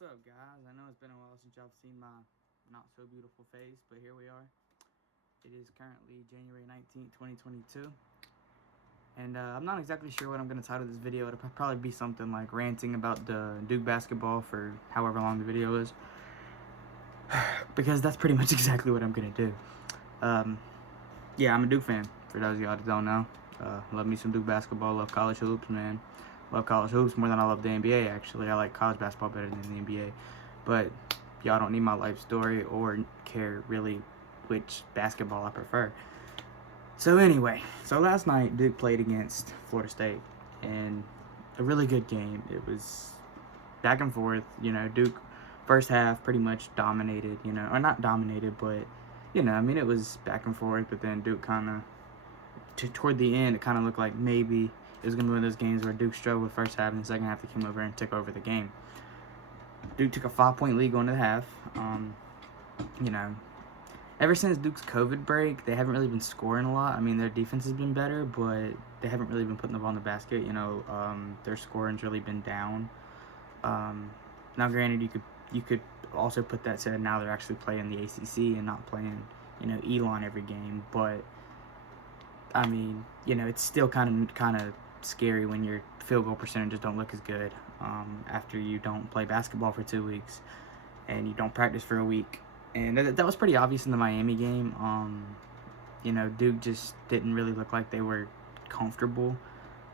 What's up, guys? I know it's been a while since y'all seen my not so beautiful face, but here we are. It is currently January 19th, 2022. And I'm not exactly sure what I'm going to title this video. It'll probably be something like ranting about the Duke basketball for however long the video is. Because that's pretty much exactly what I'm going to do. Yeah, I'm a Duke fan, for those of y'all that don't know. Love me some Duke basketball, love college hoops, man. Love college hoops more than I love the NBA, actually. I like college basketball better than the NBA. But y'all don't need my life story or care really which basketball I prefer. So anyway, last night Duke played against Florida State, and a really good game. It was back and forth. Duke first half pretty much dominated, or not dominated, but, it was back and forth. But then Duke kind of, toward the end, it kind of looked like maybe it was going to be one of those games where Duke struggled with the first half, and the second half they came over and took over the game. Duke took a 5-point lead going to the half. Ever since Duke's COVID break, they haven't really been scoring a lot. I mean, their defense has been better, but they haven't really been putting the ball in the basket. Their scoring's really been down. Now, granted, you could also put that to now they're actually playing the ACC and not playing, Elon every game. But I mean, it's still kind of scary when your field goal percentages don't look as good after you don't play basketball for 2 weeks and you don't practice for a week. And that was pretty obvious in the Miami game. Duke just didn't really look like they were comfortable.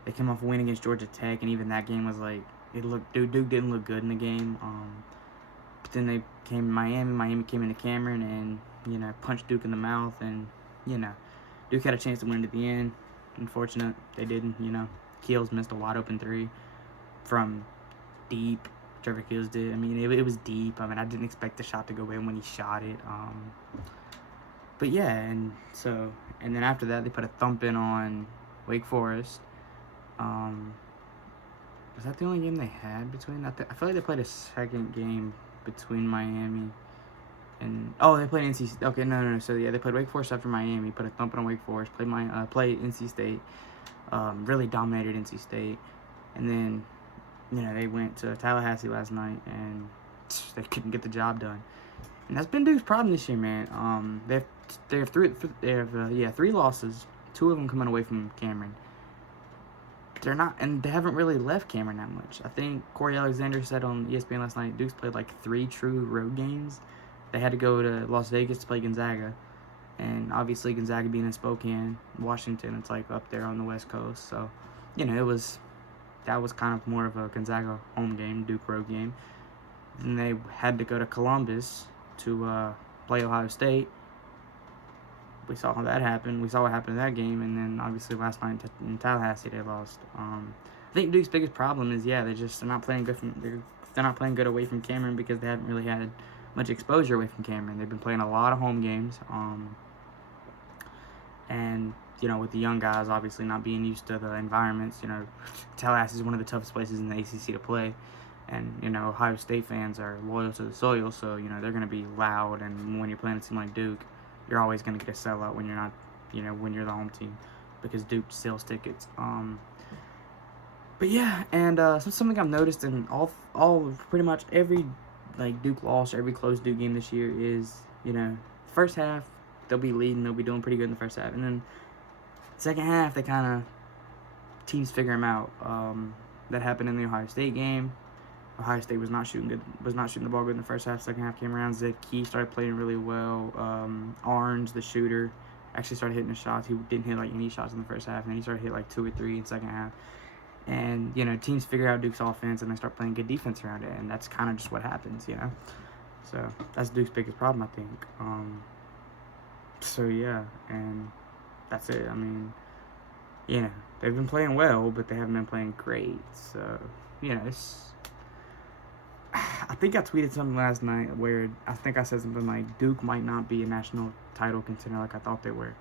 They came off a win against Georgia Tech, and even that game was like, Duke didn't look good in the game. But then they came to Miami. Miami came into Cameron and, punched Duke in the mouth. And, Duke had a chance to win at the end. Unfortunate, they didn't, Keels missed a wide open three from deep. Trevor Keels did. I mean, it was deep. I mean, I didn't expect the shot to go in when he shot it. But yeah, and then after that, they put a thumping on Wake Forest. Was that the only game they had between that? I feel like they played a second game between Miami and they played NC. Okay, no. So yeah, they played Wake Forest after Miami. Put a thumping on Wake Forest. Played NC State. Really dominated NC State, and then they went to Tallahassee last night and they couldn't get the job done. And that's been Duke's problem this year, man. They have three losses. 2 of them coming away from Cameron. They haven't really left Cameron that much. I think Corey Alexander said on ESPN last night, Duke's played like 3 true road games. They had to go to Las Vegas to play Gonzaga. And obviously Gonzaga being in Spokane, Washington, it's like up there on the West Coast. So, that was kind of more of a Gonzaga home game, Duke road game. Then they had to go to Columbus to play Ohio State. We saw how that happened. We saw what happened in that game. And then, obviously, last night in Tallahassee, they lost. I think Duke's biggest problem is, they're not playing good. They're not playing good away from Cameron because they haven't really had much exposure away from Cameron. They've been playing a lot of home games. And with the young guys obviously not being used to the environments, Tallahassee is one of the toughest places in the ACC to play. And, Ohio State fans are loyal to the soil, so, they're going to be loud. And when you're playing a team like Duke, you're always going to get a sellout when you're not, when you're the home team, because Duke sells tickets. But yeah, and something I've noticed in all pretty much every, Duke loss or every close Duke game this year is, first half, they'll be leading, they'll be doing pretty good in the first half. And then second half, they kind of, teams figure them out. That happened in the Ohio State game. Ohio State was not shooting the ball good in the first half. Second half came around. Zed Key started playing really well. Orange, the shooter, actually started hitting the shots. He didn't hit any shots in the first half, and then he started hitting 2 or 3 in the second half. And teams figure out Duke's offense, and they start playing good defense around it, and that's kind of just what happens, So that's Duke's biggest problem, I think. So yeah, and that's it. I mean, they've been playing well, but they haven't been playing great. So I think I tweeted something last night where I think I said something like Duke might not be a national title contender like I thought they were.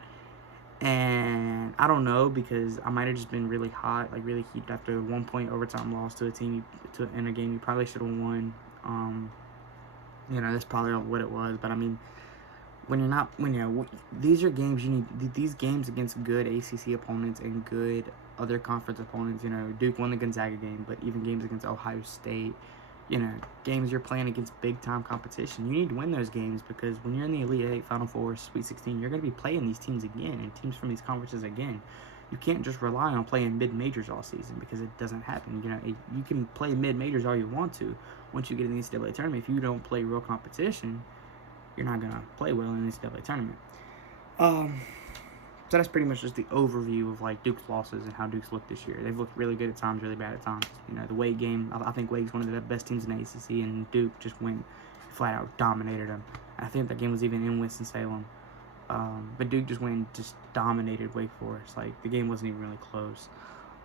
And I don't know, because I might have just been really hot, really heated after a 1-point overtime loss to a team in a game you probably should have won. That's probably what it was. But I mean, these are games you need. These games against good ACC opponents and good other conference opponents. Duke won the Gonzaga game, but even games against Ohio State, you know, games you're playing against big-time competition. You need to win those games because when you're in the Elite Eight, Final Four, Sweet 16, you're going to be playing these teams again and teams from these conferences again. You can't just rely on playing mid-majors all season because it doesn't happen. You know, you can play mid-majors all you want to. Once you get in the NCAA tournament, if you don't play real competition, you're not going to play well in the NCAA tournament. So that's pretty much just the overview of like Duke's losses and how Duke's looked this year. They've looked really good at times, really bad at times. You know, the Wade game, I think Wade's one of the best teams in the ACC, and Duke just went flat out dominated them. I think that game was even in Winston-Salem. But Duke just went and just dominated Wake Forest. Like, the game wasn't even really close.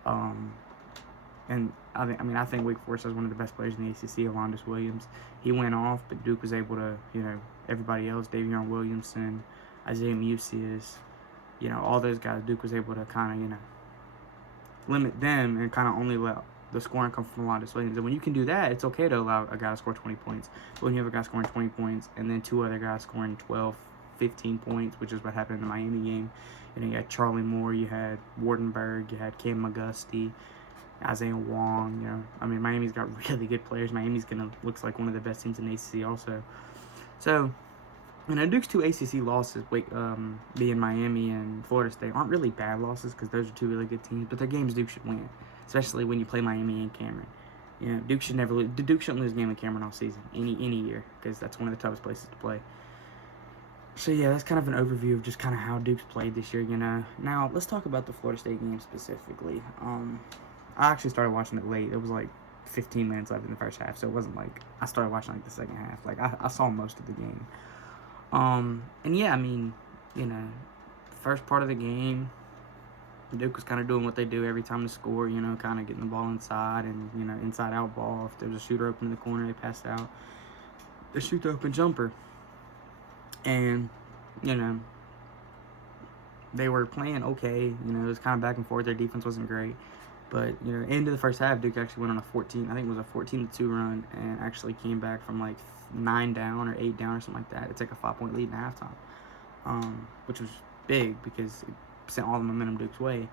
And I think Wake Forest has one of the best players in the ACC, Alondas Williams. He went off, but Duke was able to, you know, everybody else, Davion Williamson, Isaiah Musius, you know, all those guys, Duke was able to kind of, you know, limit them and kind of only let the scoring come from Alondas Williams. And when you can do that, it's okay to allow a guy to score 20 points. But when you have a guy scoring 20 points and then two other guys scoring 12, 15 points, which is what happened in the Miami game. You know, you had Charlie Moore, you had Wardenberg, you had Cam McGusty, Isaiah Wong. You know, I mean, Miami's got really good players. Miami's looks like one of the best teams in the ACC also. So, you know, Duke's two ACC losses, being Miami and Florida State, aren't really bad losses because those are two really good teams. But they're games Duke should win, especially when you play Miami and Cameron. You know, Duke should never lose. Duke shouldn't lose a game in Cameron all season, any year, because that's one of the toughest places to play. So yeah, that's kind of an overview of just kind of how Duke's played this year. You know, now let's talk about the Florida State game specifically. I actually started watching it late. It was like 15 minutes left in the first half, so it wasn't like I started watching like the second half. Like I saw most of the game. And yeah, I mean, you know, first part of the game, Duke was kind of doing what they do every time to score, you know, kind of getting the ball inside and, you know, inside out ball. If there's a shooter open in the corner, they pass out. They shoot the open jumper. And, you know, they were playing okay. You know, it was kind of back and forth. Their defense wasn't great. But, you know, end of the first half, Duke actually went on a 14-2 run and actually came back from like 9 down or 8 down or something like that. It's like a 5-point lead in halftime, which was big because it sent all the momentum Duke's way.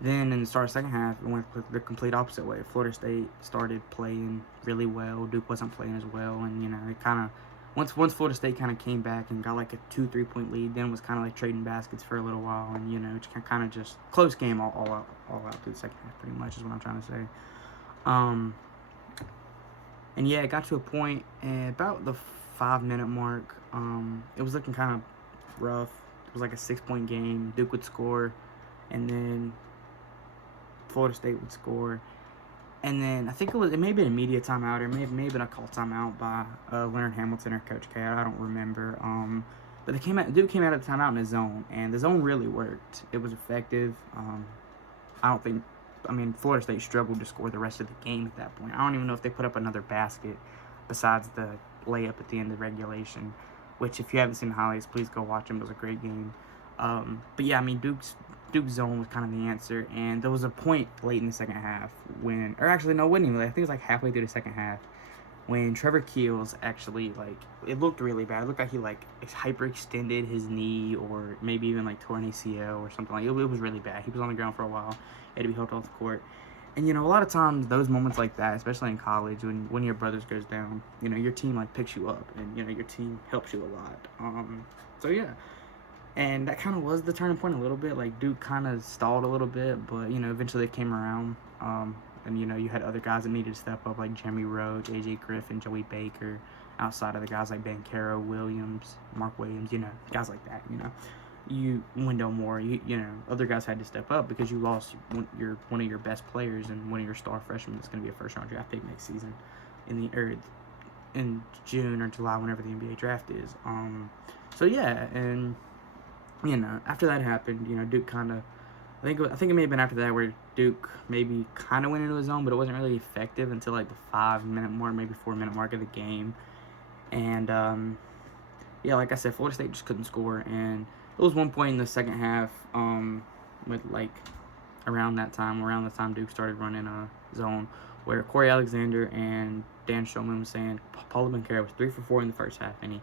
Then in the start of the second half, it went the complete opposite way. Florida State started playing really well. Duke wasn't playing as well. And, you know, it kind of, once Florida State kind of came back and got like a 2-3 point lead, then it was kind of like trading baskets for a little while. And, you know, kind of just close game all out through the second half, pretty much is what I'm trying to say. And yeah, it got to a point at about the 5-minute mark. It was looking kind of rough. It was like a 6-point game. Duke would score, and then Florida State would score. And then I think it may have been a media timeout, or may have been a call timeout by Leonard Hamilton or Coach K. I don't remember. But Duke came out of the timeout in the zone, and the zone really worked. It was effective. Florida State struggled to score the rest of the game at that point. I don't even know if they put up another basket besides the layup at the end of regulation, which if you haven't seen the highlights, please go watch them. It was a great game. But yeah, I mean, Duke's zone was kind of the answer, and there was a point late in the second half when, or actually, no, it wasn't even late. I think it was like halfway through the second half when Trevor Keels actually, like, it looked really bad. It looked like he, like, hyperextended his knee or maybe even, like, tore an ACL or something. Like, it was really bad. He was on the ground for a while. He had to be helped off the court. And, you know, a lot of times those moments like that, especially in college, when one of your brothers goes down, you know, your team, like, picks you up and, you know, your team helps you a lot. So, yeah. And that kind of was the turning point a little bit. Like, Duke kind of stalled a little bit, but, you know, eventually they came around. And, you know, you had other guys that needed to step up, like Jeremy Roach, A.J. Griffin, Joey Baker, outside of the guys like Ben Caro, Williams, Mark Williams, you know, guys like that, you know. Wendell Moore, you know, other guys had to step up because you lost one of your best players and one of your star freshmen that's going to be a first-round draft pick next season in June or July, whenever the NBA draft is. So, yeah, and, you know, after that happened, you know, Duke kind of, I think it may have been after that where Duke maybe kind of went into his zone, but it wasn't really effective until like the 5-minute mark, maybe 4-minute mark of the game. And, yeah, like I said, Florida State just couldn't score. And it was one point in the second half with like around the time Duke started running a zone where Corey Alexander and Dan Shulman was saying Paulo Banchero was 3 for 4 in the first half. And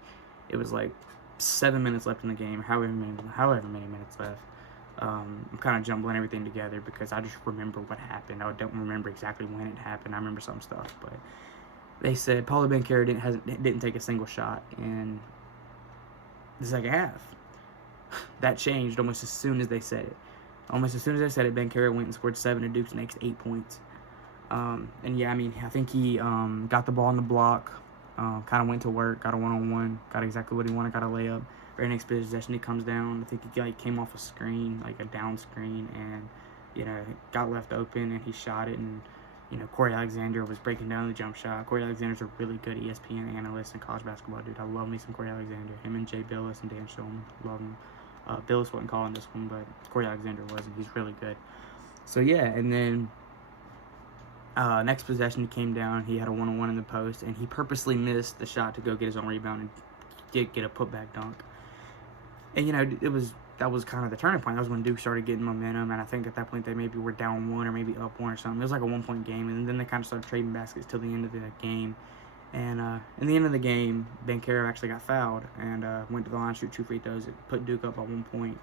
it was like 7 minutes left in the game, however many minutes left. I'm kind of jumbling everything together because I just remember what happened. I don't remember exactly when it happened. I remember some stuff, but they said Paulo Banchero didn't take a single shot in the second half. That changed almost as soon as they said it. Almost as soon as they said it, Banchero went and scored 7 of Duke's next 8 points. And yeah, I mean, I think he got the ball on the block, kind of went to work, got a one-on-one, got exactly what he wanted, got a layup. Very next possession, he comes down. I think he came off a screen, like a down screen, and got left open, and he shot it. And Corey Alexander was breaking down the jump shot. Corey Alexander's a really good ESPN analyst and college basketball dude. I love me some Corey Alexander. Him and Jay Billis and Dan Shulman, love him. Billis wasn't calling this one, but Corey Alexander was, and he's really good. So yeah, and then next possession, he came down. He had a one-on-one in the post, and he purposely missed the shot to go get his own rebound and get a putback dunk. And that was kind of the turning point. That was when Duke started getting momentum, and I think at that point they maybe were down 1 or maybe up 1 or something. It was like a 1-point game, and then they kind of started trading baskets till the end of the game. And in the end of the game, Banchero actually got fouled and went to the line, shoot 2 free throws. It put Duke up by 1 point.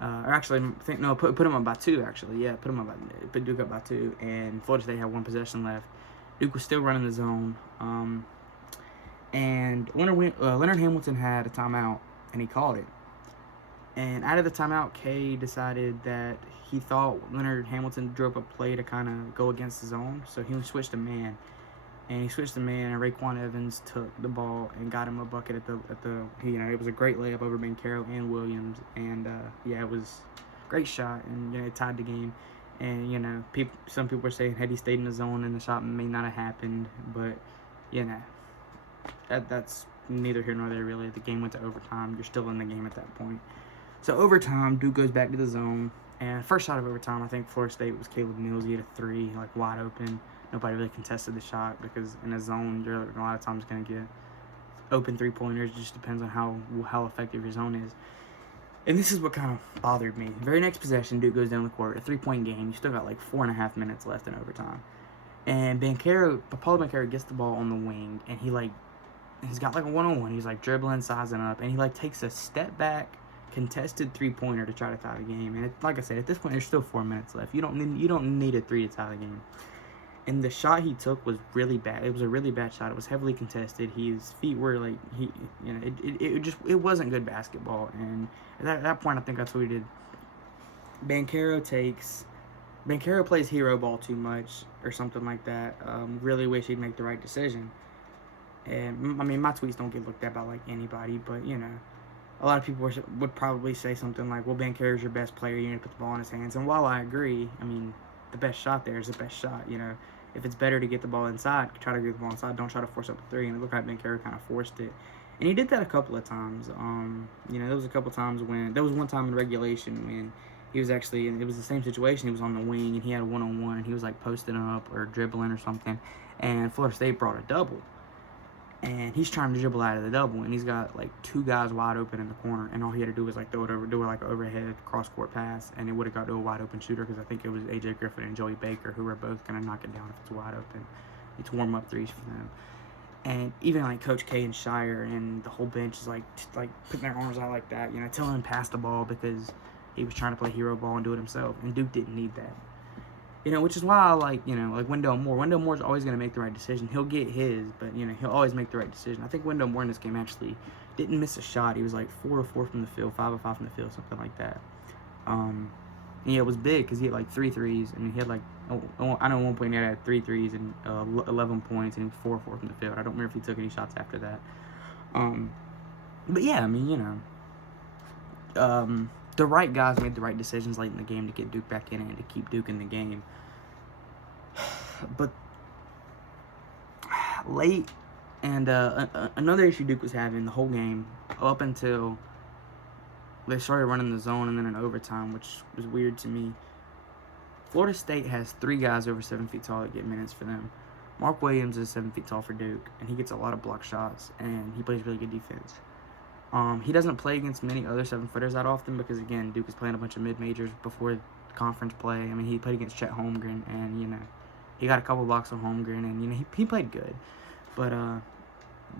Or actually, put him up by 2. Actually, yeah, put Duke up by 2, and Florida State had 1 possession left. Duke was still running the zone, and Leonard Hamilton had a timeout, and he called it. And out of the timeout, Kay decided that he thought Leonard Hamilton drew up a play to kind of go against the zone, so he switched to man. And he switched to man, and Raekwon Evans took the ball and got him a bucket at the it was a great layup over Banchero and Williams, and it was a great shot, and it tied the game. And some people were saying had he stayed in the zone, and the shot may not have happened, but that's neither here nor there really. The game went to overtime. You're still in the game at that point. So overtime, Duke goes back to the zone, and first shot of overtime, I think Florida State was Caleb Mills. He had a 3, like wide open. Nobody really contested the shot because in a zone, you're a lot of times going to get open 3-pointers. It just depends on how effective your zone is. And this is what kind of bothered me. Very next possession, Duke goes down the court, a 3-point game. You still got like 4.5 minutes left in overtime. And Paulo Banchero gets the ball on the wing, and he's got like a one-on-one. He's like dribbling, sizing up, and he takes a step back, contested 3-pointer to try to tie the game. And like I said, at this point, there's still 4 minutes left. You don't need a 3 to tie the game. And the shot he took was really bad. It was a really bad shot. It was heavily contested. His feet were it wasn't good basketball. And at that point, I think I tweeted, Banchero plays hero ball too much or something like that. Really wish he'd make the right decision. And I mean, my tweets don't get looked at by like anybody, but a lot of people would probably say something like, well, Banchero's your best player. You need to put the ball in his hands. And while I agree, I mean, the best shot there is the best shot. If it's better to get the ball inside, try to get the ball inside. Don't try to force up the 3. And it looked like Banchero kind of forced it. And he did that a couple of times. There was a couple of times there was one time in regulation when he was actually, and it was the same situation. He was on the wing, and he had a one-on-one, and he was like posting up or dribbling or something. And Florida State brought a double. And he's trying to dribble out of the double, and he's got like 2 guys wide open in the corner, and all he had to do was like throw it over, do like an overhead cross-court pass, and it would have got to a wide open shooter because I think it was AJ Griffin and Joey Baker who were both gonna knock it down if it's wide open. It's warm-up threes for them. And even like Coach K and Shire and the whole bench is like putting their arms out like that, telling him pass the ball because he was trying to play hero ball and do it himself, and Duke didn't need that. Which is why I like Wendell Moore. Wendell Moore's always going to make the right decision. He'll get his, but, he'll always make the right decision. I think Wendell Moore in this game actually didn't miss a shot. He was like 4 of 4 from the field, 5 of 5 from the field, something like that. It was big because he had like 3 threes, and he had like, I know at one point he had 3 threes and 11 points, and he was 4 of 4 from the field. I don't remember if he took any shots after that. But yeah, I mean, the right guys made the right decisions late in the game to get Duke back in it and to keep Duke in the game. But late, and another issue Duke was having the whole game up until they started running the zone and then in overtime, which was weird to me. Florida State has 3 guys over 7 feet tall that get minutes for them. Mark Williams is 7 feet tall for Duke, and he gets a lot of block shots, and he plays really good defense. He doesn't play against many other 7-footers that often because, again, Duke is playing a bunch of mid-majors before conference play. I mean, he played against Chet Holmgren, and, he got a couple blocks on Holmgren, and, he played good. But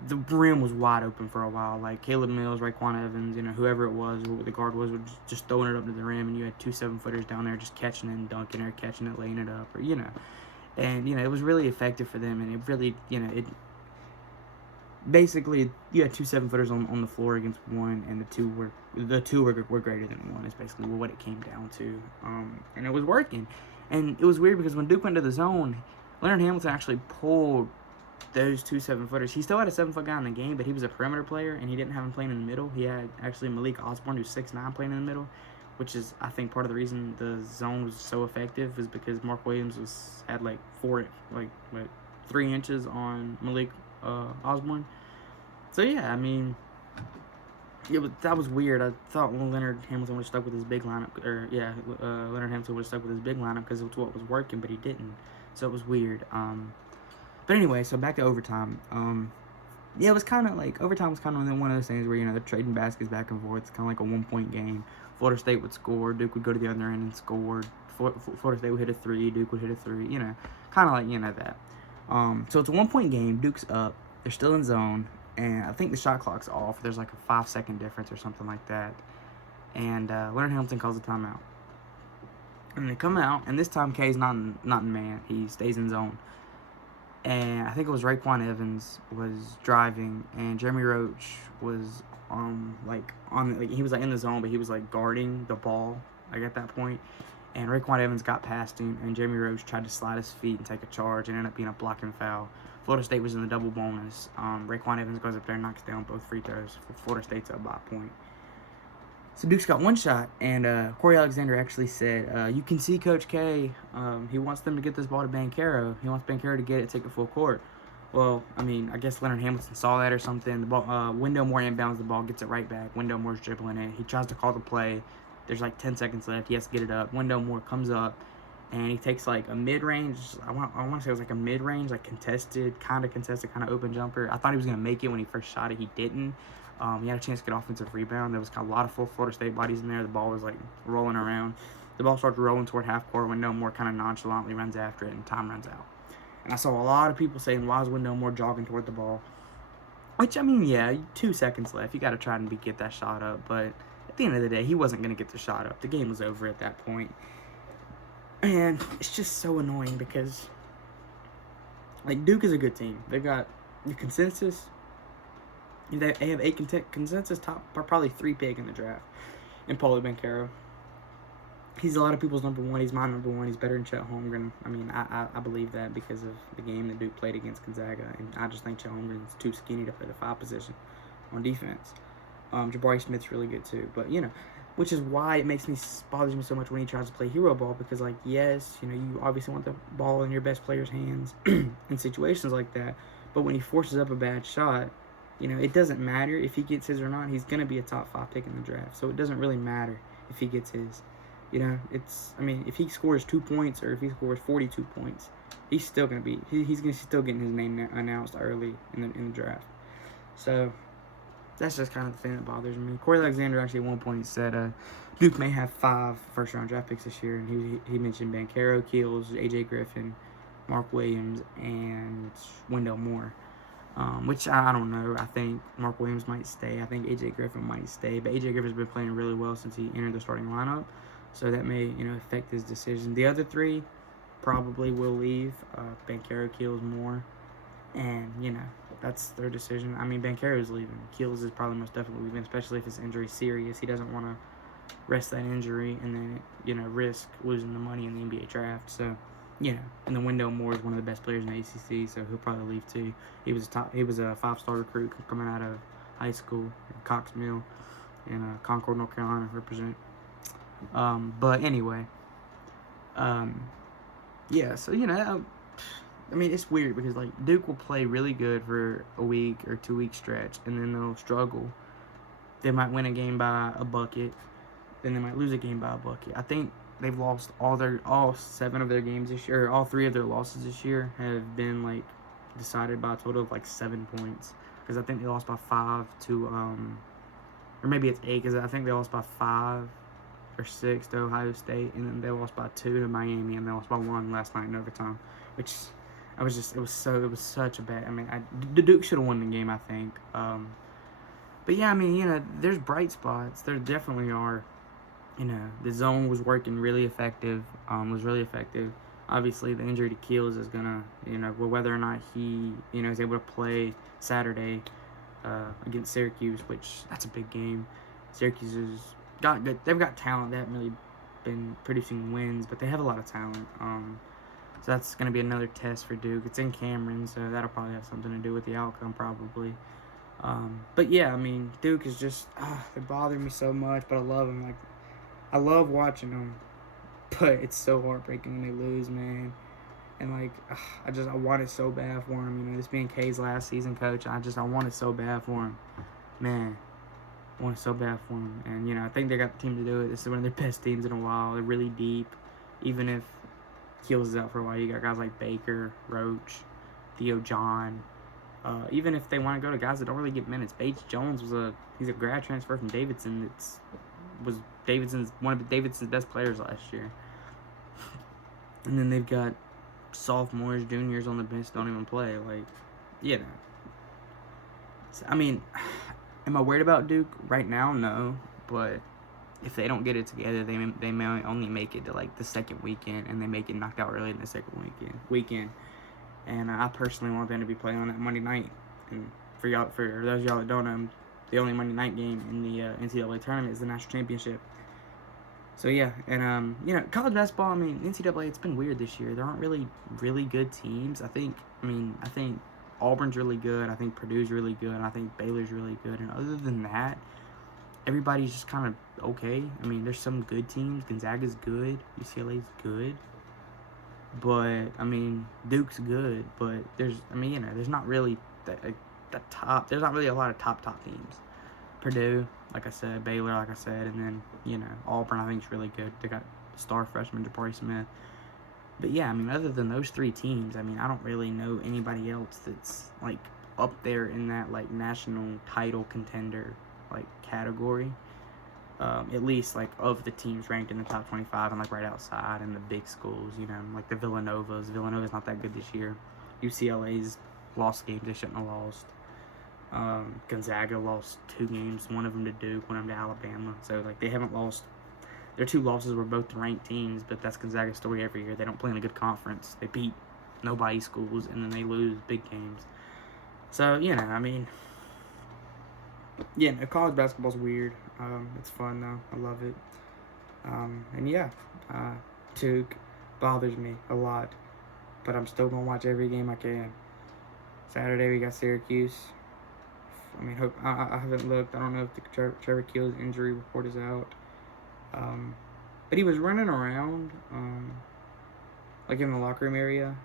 the rim was wide open for a while. Like, Caleb Mills, Raekwon Evans, whoever it was, who the guard was just throwing it up to the rim, and you had 2 7-footers down there just catching it and dunking or catching it, laying it up, or, And, it was really effective for them, and it really, it basically, you had 2 7-footers on the floor against one, and the two were greater than one. Is basically what it came down to, and it was working. And it was weird because when Duke went to the zone, Leonard Hamilton actually pulled those 2 7-footers. He still had a 7-foot guy in the game, but he was a perimeter player, and he didn't have him playing in the middle. He had actually Malik Osborne, who's 6'9", playing in the middle, which is, I think, part of the reason the zone was so effective is because Mark Williams had like 3 inches on Malik Osborne. So yeah, I mean, that was weird. I thought Leonard Hamilton would have stuck with his big lineup, Leonard Hamilton would have stuck with his big lineup because it's what was working, but he didn't. So it was weird. But anyway, so back to overtime. It was kind of like, overtime was kind of one of those things where, they're trading baskets back and forth. It's kind of like a 1-point game. Florida State would score, Duke would go to the other end and score. Florida State would hit a 3, Duke would hit a 3, kind of like, that. So it's a 1-point game, Duke's up, they're still in zone, and I think the shot clock's off. There's like a 5-second difference or something like that. And Leonard Hamilton calls a timeout. And they come out, and this time K's not in man, he stays in zone. And I think it was Raekwon Evans was driving, and Jeremy Roach was he was like in the zone, but he was like guarding the ball like at that point. And Raekwon Evans got past him, and Jeremy Roach tried to slide his feet and take a charge, and ended up being a blocking foul. Florida State was in the double bonus. Raekwon Evans goes up there and knocks down both free throws. Florida State's up by a point. So Duke's got one shot, and Corey Alexander actually said, you can see Coach K, he wants them to get this ball to Banchero. He wants Banchero to get it, take it full court. Well, I mean, I guess Leonard Hamilton saw that or something. The ball, Wendell Moore inbounds the ball, gets it right back. Wendell Moore's dribbling it. He tries to call the play. There's like 10 seconds left. He has to get it up. Wendell Moore comes up, and he takes like a mid-range. I want to say it was like a mid-range, like contested, kind of open jumper. I thought he was going to make it when he first shot it. He didn't. He had a chance to get offensive rebound. There was kind of a lot of full Florida State bodies in there. The ball was like rolling around. The ball starts rolling toward half court. Wendell Moore kind of nonchalantly runs after it, and time runs out. And I saw a lot of people saying, why is Wendell Moore jogging toward the ball? Which, I mean, yeah, 2 seconds left. You got to try and get that shot up. But at the end of the day, he wasn't going to get the shot up. The game was over at that point. And it's just so annoying because, like, Duke is a good team. They've got the consensus. They have a consensus top, probably 3 pick in the draft. And Paulie Banchero. He's a lot of people's number 1. He's my number 1. He's better than Chet Holmgren. I mean, I believe that because of the game that Duke played against Gonzaga. And I just think Chet Holmgren's too skinny to play the 5 position on defense. Jabari Smith's really good too. But, which is why it bothers me so much when he tries to play hero ball. Because, like, yes, you obviously want the ball in your best player's hands in situations like that. But when he forces up a bad shot, it doesn't matter if he gets his or not. He's going to be a top 5 pick in the draft. So it doesn't really matter if he gets his. If he scores 2 points or if he scores 42 points, he's still going to be, he's going to still getting his name announced early in the draft. So that's just kind of the thing that bothers me. Corey Alexander actually at one point said Duke may have 5 first-round draft picks this year, and he mentioned Banchero, Keels, A.J. Griffin, Mark Williams, and Wendell Moore. Which I don't know. I think Mark Williams might stay. I think A.J. Griffin might stay. But A.J. Griffin's been playing really well since he entered the starting lineup. So that may, affect his decision. The other 3 probably will leave. Banchero, Keels, Moore. And, that's their decision. I mean, Banchero's leaving. Keels is probably most definitely leaving, especially if his injury's serious. He doesn't want to rest that injury and then, risk losing the money in the NBA draft. So, and then Wendell Moore is one of the best players in the ACC, so he'll probably leave too. He was a 5-star recruit coming out of high school at Cox Mill in Concord, North Carolina, represent. But anyway, so I mean, it's weird because like Duke will play really good for a week or 2 week stretch, and then they'll struggle. They might win a game by a bucket, then they might lose a game by a bucket. I think they've lost all 7 of their games this year, or all 3 of their losses this year have been like decided by a total of like 7 points. Because I think they lost by 5 to or maybe it's 8, because I think they lost by 5 or 6 to Ohio State, and then they lost by 2 to Miami, and they lost by 1 last night in overtime. Which it was such a bad. I mean, the Duke should have won the game, I think. But yeah, I mean, there's bright spots. There definitely are. The zone was working really effective. Obviously, the injury to Keels is gonna, whether or not he, is able to play Saturday against Syracuse, which that's a big game. Syracuse has got good. They've got talent. They haven't really been producing wins, but they have a lot of talent. So that's gonna be another test for Duke. It's in Cameron, so that'll probably have something to do with the outcome, probably. But yeah, I mean, Duke is just they bother me so much, but I love them. Like, I love watching them, but it's so heartbreaking when they lose, man. And like, I want it so bad for him. This being K's last season coach, I want it so bad for him, man. I want it so bad for him. And I think they got the team to do it. This is one of their best teams in a while. They're really deep, even if Keels is out for a while. You got guys like Baker, Roach, Theo John. Even if they want to go to guys that don't really get minutes, Bates Jones he's a grad transfer from Davidson. Was one of Davidson's best players last year. And then they've got sophomores, juniors on the bench don't even play. Like, I mean, am I worried about Duke right now? No, but if they don't get it together, they may only make it to like the second weekend, and they may get knocked out early in the second weekend. And I personally want them to be playing on that Monday night. And for those of y'all that don't know, the only Monday night game in the NCAA tournament is the national championship. So yeah, and college basketball. I mean, NCAA. It's been weird this year. There aren't really good teams. I think Auburn's really good. I think Purdue's really good. And I think Baylor's really good. And other than that, everybody's just kind of okay. I mean, there's some good teams. Gonzaga's good. UCLA's good. But I mean, Duke's good. But there's not really the top. There's not really a lot of top teams. Purdue, like I said, Baylor, like I said, and then Auburn. I think is really good. They got star freshman Jabari Smith. But yeah, I mean, other than those three teams, I mean, I don't really know anybody else that's like up there in that like national title contender like category. At least like of the teams ranked in the top 25 and like right outside in the big schools, like the Villanovas. Villanova's not that good this year. UCLA's lost games they shouldn't have lost. Gonzaga lost 2 games, one of them to Duke, one of them to Alabama. So like they haven't lost. Their 2 losses were both to ranked teams, but that's Gonzaga's story every year. They don't play in a good conference. They beat nobody schools and then they lose big games. So I mean, college basketball's weird. It's fun though. I love it. And Duke bothers me a lot, but I'm still gonna watch every game I can. Saturday we got Syracuse. I mean, I haven't looked. I don't know if the Trevor Keels injury report is out. But he was running around, like in the locker room area,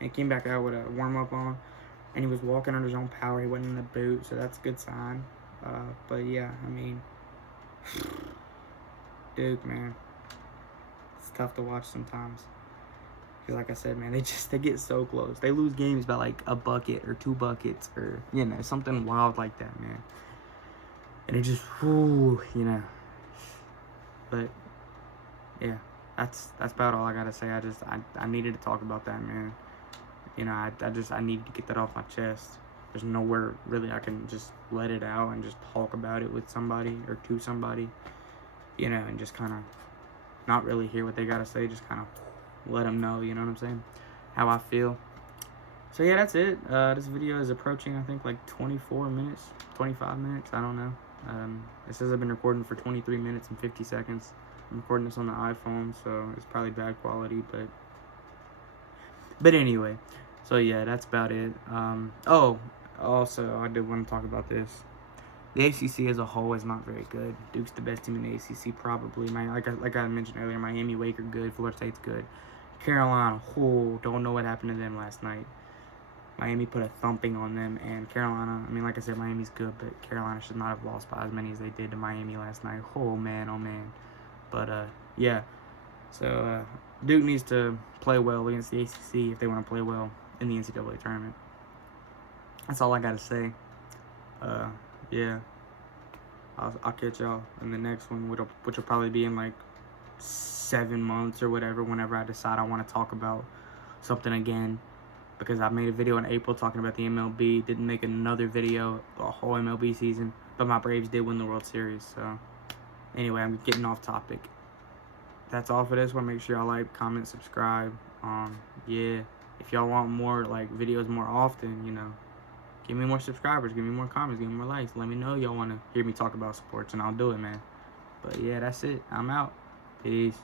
and he came back out with a warm up on, and he was walking under his own power. He wasn't in the boot, so that's a good sign. But yeah, I mean, Duke, man, it's tough to watch sometimes. Because like I said, man, they get so close. They lose games by like a bucket or 2 buckets or something wild like that, man. And it just, But yeah, that's about all I gotta say. I needed to talk about that, man. I need to get that off my chest. There's nowhere really I can just let it out and just talk about it with somebody or to somebody, and just kind of not really hear what they gotta say. Just kind of let them know, you know what I'm saying, how I feel. So yeah, that's it. This video is approaching, I think, like 24 minutes, 25 minutes, I don't know. It says I've been recording for 23 minutes and 50 seconds. I'm recording this on the iPhone, so it's probably bad quality, but anyway. So yeah, that's about it. Also, I did want to talk about this. The ACC as a whole is not very good. Duke's the best team in the ACC, probably. Like I mentioned earlier, Miami, Wake are good. Florida State's good. Carolina, don't know what happened to them last night. Miami put a thumping on them, and Carolina, I mean, like I said, Miami's good, but Carolina should not have lost by as many as they did to Miami last night. Oh, man. But, yeah. So, Duke needs to play well against the ACC if they want to play well in the NCAA tournament. That's all I got to say. Yeah. I'll catch y'all in the next one, which will probably be in, like, 7 months or whatever, whenever I decide I want to talk about something again. Because I made a video in April talking about the MLB. Didn't make another video the whole MLB season. But my Braves did win the World Series. So, anyway, I'm getting off topic. That's all for this one. Make sure y'all like, comment, subscribe. Yeah, if y'all want more like videos more often, you know, give me more subscribers, give me more comments, give me more likes. Let me know y'all want to hear me talk about sports, and I'll do it, man. But yeah, that's it. I'm out. Peace.